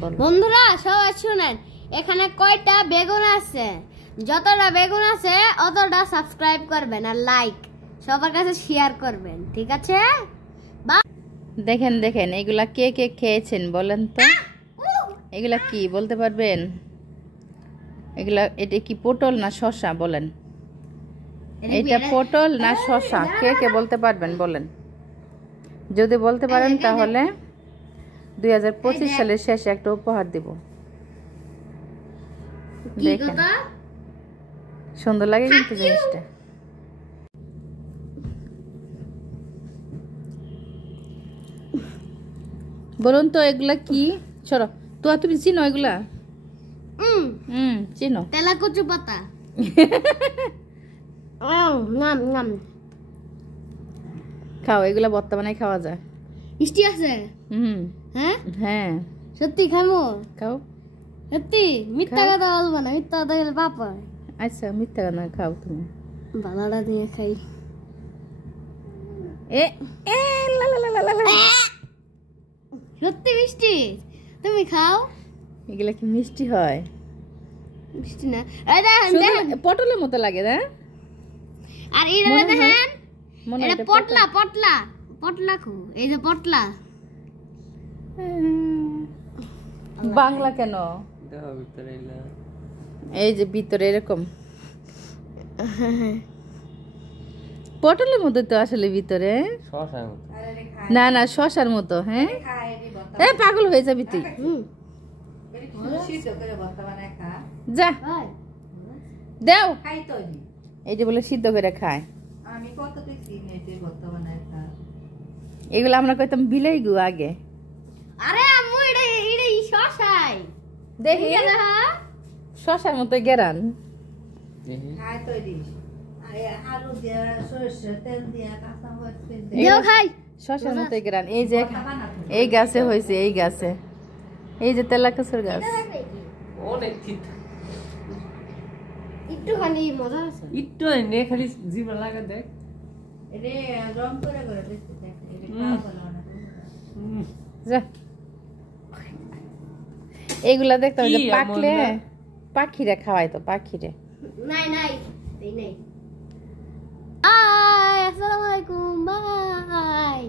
বন্ধুরা সবাই শুনেন, এখানে কয়টা বেগুন আছে, যতটা বেগুন আছে অতটা সাবস্ক্রাইব করবেন আর লাইক সবার কাছে শেয়ার করবেন, ঠিক আছে? দেখেন দেখেন এগুলা কে কে খেয়েছেন বলেন তো? এগুলা কি বলতে পারবেন? এগুলা এটা কি পটল না শসা বলেন? এটা পটল না শসা কে কে বলতে পারবেন বলেন? যদি বলতে পারেন তাহলে 2025 সালের শেষে একটা উপহার দিব। দেখেন সুন্দর লাগে কিন্তু জিনিসটা। বলুন তো এগুলা কি? সরো তো, তুমি চিনো এগুলা? চিনো? তেলাকুচু পাতা। নাম নাম খাও, এগুলা ভর্তা বানাই খাওয়া যায়। মিষ্টি আছে? হ্যাঁ হ্যাঁ সত্যি খামো? খাও সত্যি, মিথ্যা কথা বলবো না, মিথ্যা কথা বলে পাপ হয়। আচ্ছা মিথ্যা কথা খাও তুমি। বালাটা দিয়ে খাই। এ এ লা লা লা লা লা। সত্যি মিষ্টি, তুমি খাও। এগুলা কি মিষ্টি হয়? মিষ্টি না, এই দেখেন পটলের মতো লাগে না? আর এই দেখেন এটা পটলা পটলা পটলা খু, এই যে পটলা। বাংলা কেন? এই যে ভিতরে এরকম পটলের মতো তো আসলে ভিতরে না না শসার মতো। হ্যাঁ এ পাগল হয়ে যাবি তুই, যা দেও। এই যে বলে সিদ্ধ করে খায়, এগুলো আমরা কইতাম বিলাই গু আগে। আরে আম্মু এটা এটা শসাই দেখি শসার মতো গেরান। শসার মতো গেরান। এই যে এই গাছে হয়েছে, এই গাছে এই যে তেলাকুচুর গাছ। একটুখানি মজা আছে, একটু নে খালি জিভে লাগা দেখ। এরে রং করে করে দেখতে দেখ, এরে যা এইগুলা দেখতাম যে পাকলে পাখিরে খাওয়াই তো, পাখিরে। নাই নাই এই নাই। আসসালামু আলাইকুম, বাই।